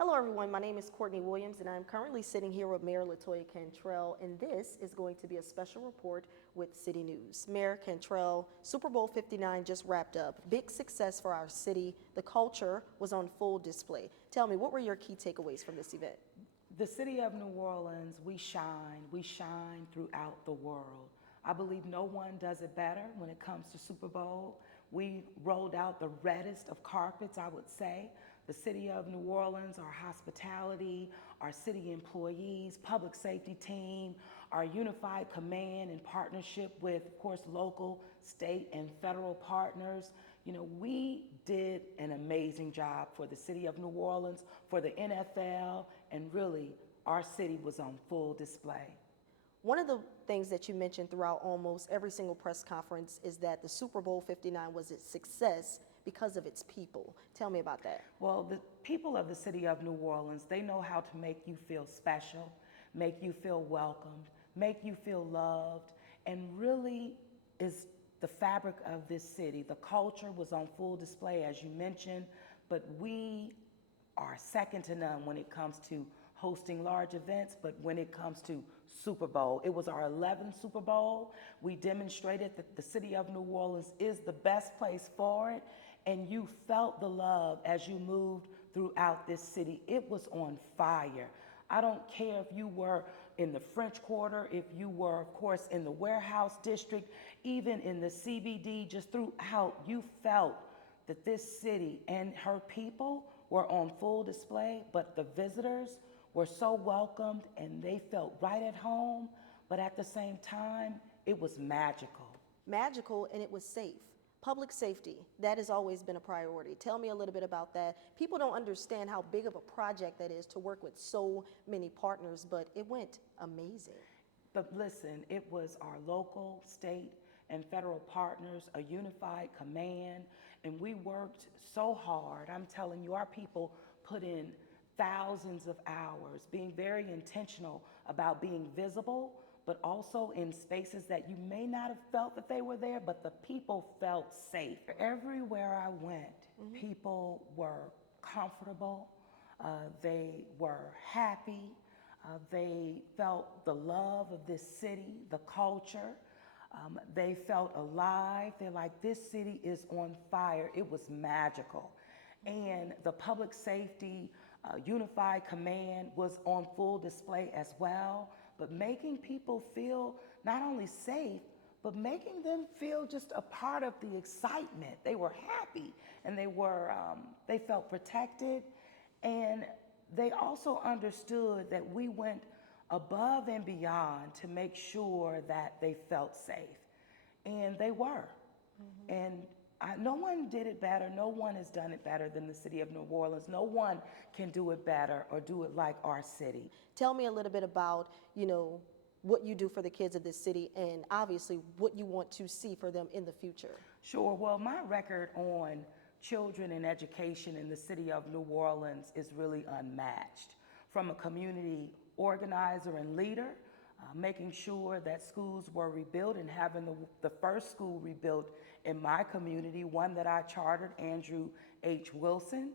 Hello everyone, my name is Kourtney Williams and I'm currently sitting here with Mayor LaToya Cantrell, and this is going to be a special report with City News. Mayor Cantrell, Super Bowl 59 just wrapped up. Big success for our city. The culture was on full display. Tell me, what were your key takeaways from this event? The city of New Orleans, we shine throughout the world. I believe no one does it better when it comes to Super Bowl. We rolled out the reddest of carpets, I would say. The city of New Orleans, our hospitality, our city employees, public safety team, our unified command in partnership with, of course, local, state, and federal partners. We did an amazing job for the city of New Orleans, for the NFL, and really, our city was on full display. One of the things that you mentioned throughout almost every single press conference is that the Super Bowl 59 was a success because of its people. Tell me about that. Well, the people of the city of New Orleans, they know how to make you feel special, make you feel welcomed, make you feel loved, and really is the fabric of this city. The culture was on full display, as you mentioned, but we are second to none when it comes to hosting large events, but when it comes to Super Bowl. It was our 11th Super Bowl. We demonstrated that the city of New Orleans is the best place for it, and you felt the love as you moved throughout this city. It was on fire. I don't care if you were in the French Quarter, if you were, of course, in the Warehouse District, even in the CBD, just throughout, you felt that this city and her people were on full display, but the visitors were so welcomed and they felt right at home, but at the same time, it was magical. Magical, and it was safe. Public safety, that has always been a priority. Tell me a little bit about that. People don't understand how big of a project that is to work with so many partners, but it went amazing. But listen, it was our local, state, and federal partners, a unified command, and we worked so hard. I'm telling you, our people put in thousands of hours, being very intentional about being visible, but also in spaces that you may not have felt that they were there, but the people felt safe. Everywhere I went, people were comfortable, they were happy, they felt the love of this city, the culture. They felt alive. They're like, this city is on fire. It was magical. And the public safety unified command was on full display as well, but making people feel not only safe, but making them feel just a part of the excitement. They were happy, and they felt protected, and they also understood that we went above and beyond to make sure that they felt safe, and they were. And no one did it better. No one has done it better than the city of New Orleans. No one can do it better or do it like our city. Tell me a little bit about, what you do for the kids of this city and obviously what you want to see for them in the future. Sure. Well, my record on children and education in the city of New Orleans is really unmatched. From a community organizer and leader, making sure that schools were rebuilt and having the first school rebuilt in my community, one that I chartered, Andrew H. Wilson,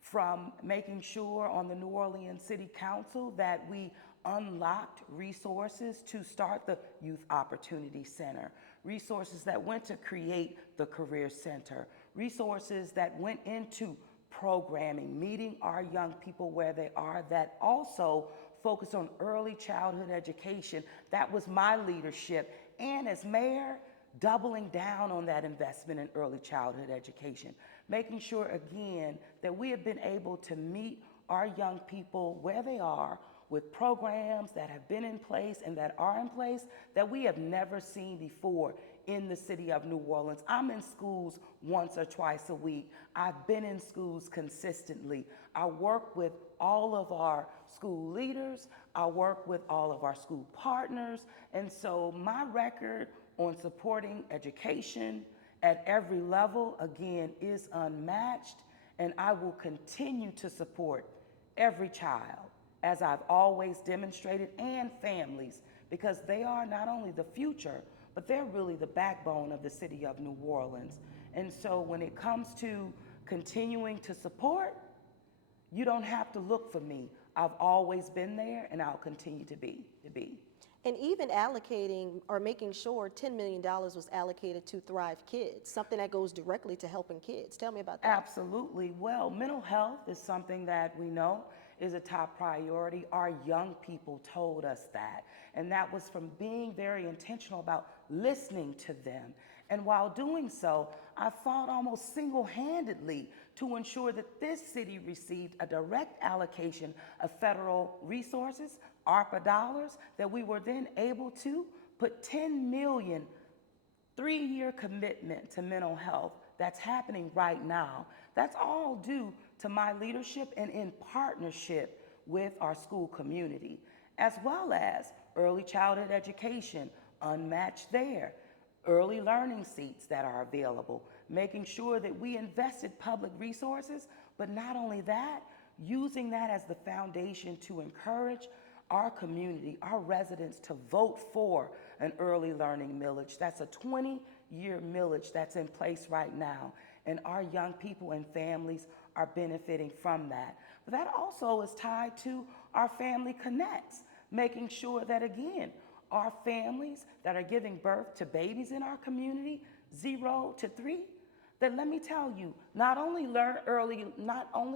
from making sure on the New Orleans City Council that we unlocked resources to start the Youth Opportunity Center, resources that went to create the Career Center, resources that went into programming, meeting our young people where they are, that also focused on early childhood education. That was my leadership. And as mayor, doubling down on that investment in early childhood education, making sure, again, that we have been able to meet our young people where they are with programs that have been in place and that are in place that we have never seen before in the city of New Orleans. I'm in schools once or twice a week. I've been in schools consistently. I work with all of our school leaders. I work with all of our school partners. And so my record on supporting education at every level, again, is unmatched. And I will continue to support every child, as I've always demonstrated, and families, because they are not only the future, but they're really the backbone of the city of New Orleans. And so when it comes to continuing to support, You don't have to look for me. I've always been there and I'll continue to be. And even allocating or making sure $10 million was allocated to Thrive Kids, something that goes directly to helping kids. Tell me about that. Absolutely. Well, mental health is something that we know is a top priority. Our young people told us that. And that was from being very intentional about listening to them. And while doing so, I fought almost single-handedly to ensure that this city received a direct allocation of federal resources, ARPA dollars, that we were then able to put 10 million 3-year commitment to mental health that's happening right now. That's all due to my leadership and in partnership with our school community, as well as early childhood education, unmatched there, early learning seats that are available, making sure that we invested public resources, but not only that, using that as the foundation to encourage our community, our residents to vote for an early learning millage. That's a 20-year millage that's in place right now. And our young people and families are benefiting from that. But that also is tied to our Family Connects, making sure that, again, our families that are giving birth to babies in our community, 0 to 3, that let me tell you, not only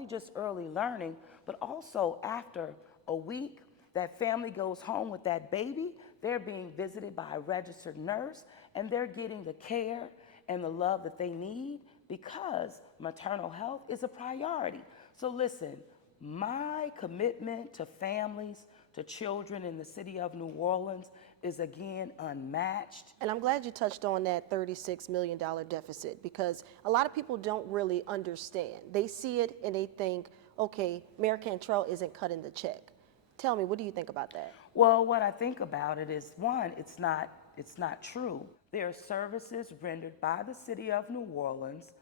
just early learning, but also after a week, that family goes home with that baby, they're being visited by a registered nurse, and they're getting the care and the love that they need because maternal health is a priority. So listen, my commitment to families, to children in the city of New Orleans is again unmatched. And I'm glad you touched on that $36 million deficit, because a lot of people don't really understand. They see it and they think, okay, Mayor Cantrell isn't cutting the check. Tell me, what do you think about that? Well, what I think about it is, one, it's not true. There are services rendered by the city of New Orleans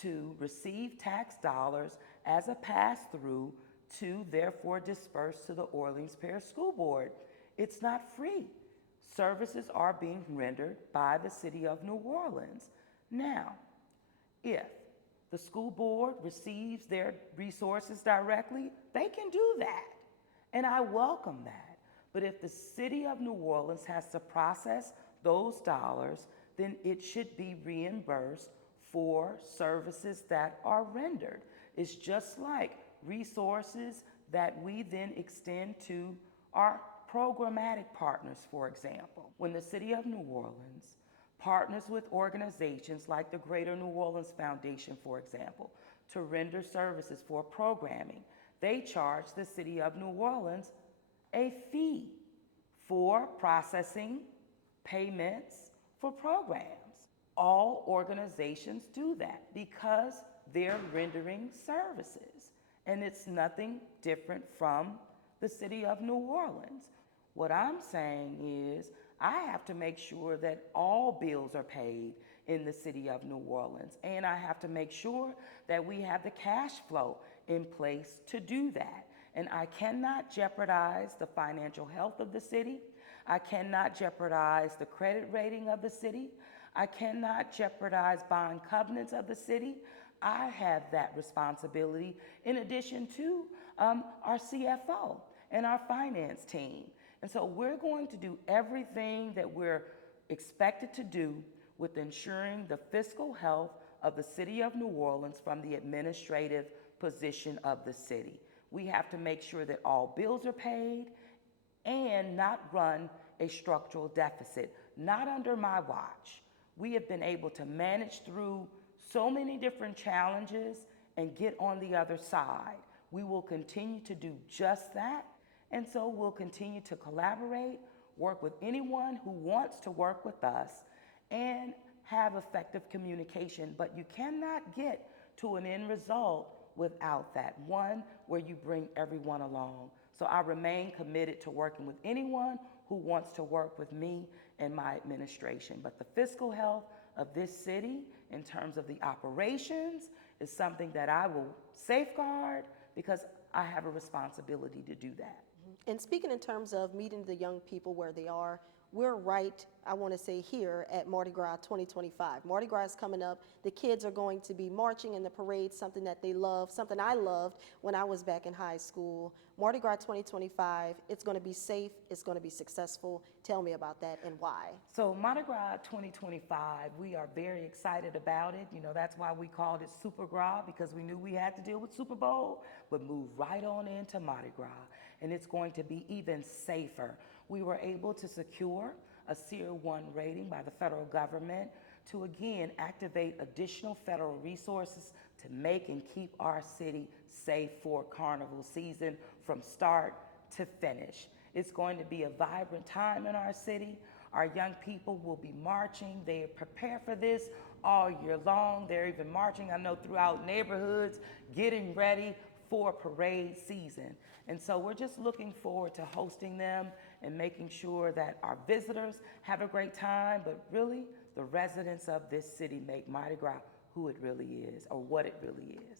to receive tax dollars as a pass-through to therefore disperse to the Orleans Parish School Board. It's not free. Services are being rendered by the city of New Orleans. Now, if the school board receives their resources directly, they can do that. And I welcome that. But if the city of New Orleans has to process those dollars, then it should be reimbursed for services that are rendered. It's just like resources that we then extend to our programmatic partners, for example. When the city of New Orleans partners with organizations like the Greater New Orleans Foundation, for example, to render services for programming, they charge the city of New Orleans a fee for processing payments for programs. All organizations do that because they're rendering services. And it's nothing different from the city of New Orleans. What I'm saying is I have to make sure that all bills are paid in the city of New Orleans. And I have to make sure that we have the cash flow in place to do that. And I cannot jeopardize the financial health of the city. I cannot jeopardize the credit rating of the city. I cannot jeopardize bond covenants of the city. I have that responsibility in addition to our CFO and our finance team. And so we're going to do everything that we're expected to do with ensuring the fiscal health of the city of New Orleans from the administrative position of the city. We have to make sure that all bills are paid and not run a structural deficit. Not under my watch. We have been able to manage through so many different challenges and get on the other side. We will continue to do just that, and so we'll continue to collaborate, work with anyone who wants to work with us, and have effective communication. But you cannot get to an end result without that. One, where you bring everyone along. So I remain committed to working with anyone who wants to work with me and my administration. But the fiscal health of this city in terms of the operations is something that I will safeguard because I have a responsibility to do that. And speaking in terms of meeting the young people where they are, we're right I want to say here at Mardi Gras 2025. Mardi Gras is coming up. The kids are going to be marching in the parade, something that they love, something I loved when I was back in high school. Mardi Gras 2025, it's going to be safe, it's going to be successful. Tell me about that and why. So Mardi Gras 2025, we are very excited about it. You know, that's why we called it Super Gras, because we knew we had to deal with Super Bowl, but move right on into Mardi Gras. And it's going to be even safer. We were able to secure a Tier 1 rating by the federal government to again activate additional federal resources to make and keep our city safe for carnival season from start to finish. It's going to be a vibrant time in our city. Our young people will be marching. They prepare for this all year long. They're even marching, I know, throughout neighborhoods, getting ready for parade season. And so we're just looking forward to hosting them and making sure that our visitors have a great time, but really the residents of this city make Mardi Gras who it really is, or what it really is.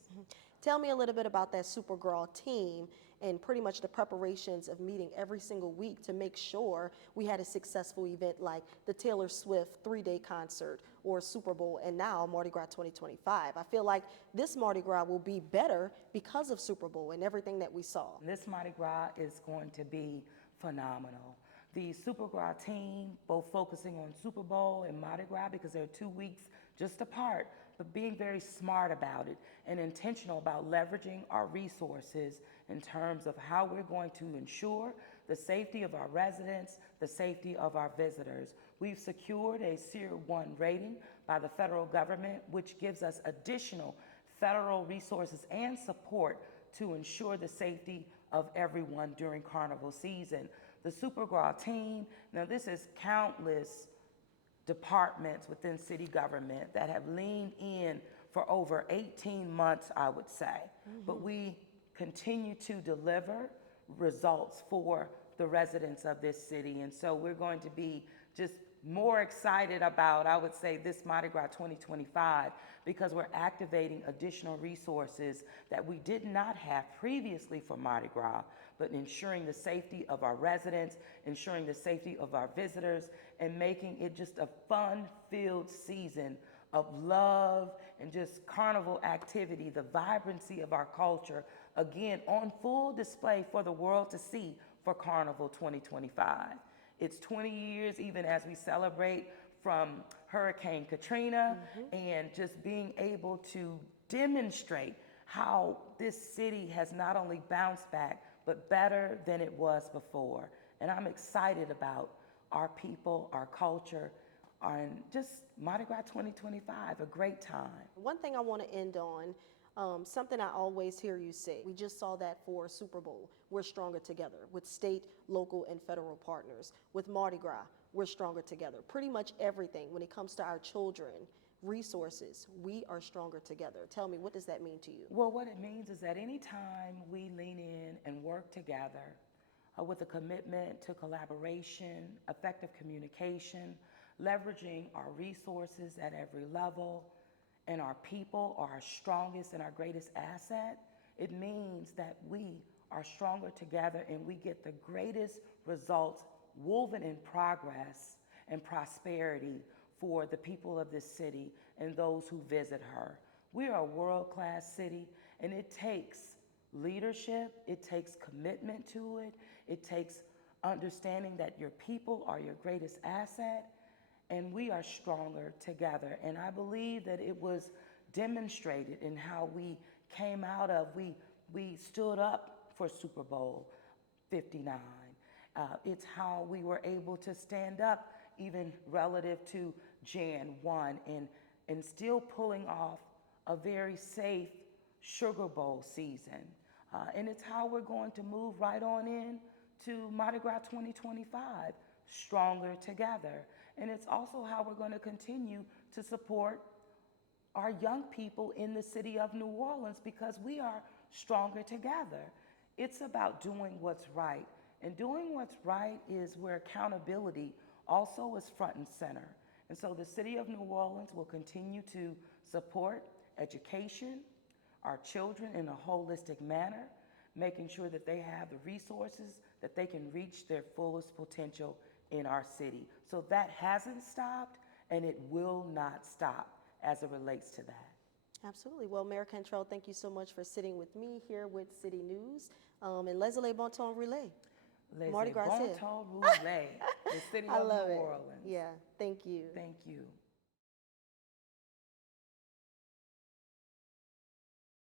Tell me a little bit about that Super Gras team and pretty much the preparations of meeting every single week to make sure we had a successful event like the Taylor Swift 3-day concert or Super Bowl and now Mardi Gras 2025. I feel like this Mardi Gras will be better because of Super Bowl and everything that we saw. This Mardi Gras is going to be phenomenal. The Super Gras team, both focusing on Super Bowl and Mardi Gras because they're 2 weeks just apart, but being very smart about it and intentional about leveraging our resources in terms of how we're going to ensure the safety of our residents, the safety of our visitors. We've secured a Tier 1 rating by the federal government, which gives us additional federal resources and support to ensure the safety of everyone during carnival season. The Super Gras team, now this is countless departments within city government that have leaned in for over 18 months, I would say. But we continue to deliver results for the residents of this city. And so we're going to be just more excited about, I would say, this Mardi Gras 2025 because we're activating additional resources that we did not have previously for Mardi Gras, but ensuring the safety of our residents, ensuring the safety of our visitors, and making it just a fun-filled season of love and just carnival activity, the vibrancy of our culture, again, on full display for the world to see for Carnival 2025. It's 20 years, even as we celebrate from Hurricane Katrina, and just being able to demonstrate how this city has not only bounced back, but better than it was before. And I'm excited about our people, our culture, and just Mardi Gras 2025, a great time. One thing I want to end on, something I always hear you say, we just saw that for Super Bowl, we're stronger together with state, local, and federal partners. With Mardi Gras, we're stronger together. Pretty much everything when it comes to our children, resources, we are stronger together. Tell me, what does that mean to you? Well, what it means is that anytime we lean in and work together with a commitment to collaboration, effective communication, leveraging our resources at every level, and our people are our strongest and our greatest asset, it means that we are stronger together and we get the greatest results woven in progress and prosperity for the people of this city and those who visit her. We are a world-class city, and it takes leadership, it takes commitment to it, it takes understanding that your people are your greatest asset, and we are stronger together. And I believe that it was demonstrated in how we came out of, we stood up for Super Bowl 59. It's how we were able to stand up even relative to Jan 1 and still pulling off a very safe Sugar Bowl season. And it's how we're going to move right on in to Mardi Gras 2025, stronger together. And it's also how we're going to continue to support our young people in the city of New Orleans because we are stronger together. It's about doing what's right. And doing what's right is where accountability also is front and center. And so the city of New Orleans will continue to support education, our children in a holistic manner, making sure that they have the resources that they can reach their fullest potential in our city. So that hasn't stopped, and it will not stop as it relates to that. Absolutely. Well, Mayor Cantrell, thank you so much for sitting with me here with City News. And les bon temps relay. Mardi Gras Bon here. temps roulé, the city I of love New it. Orleans. Yeah, thank you. Thank you.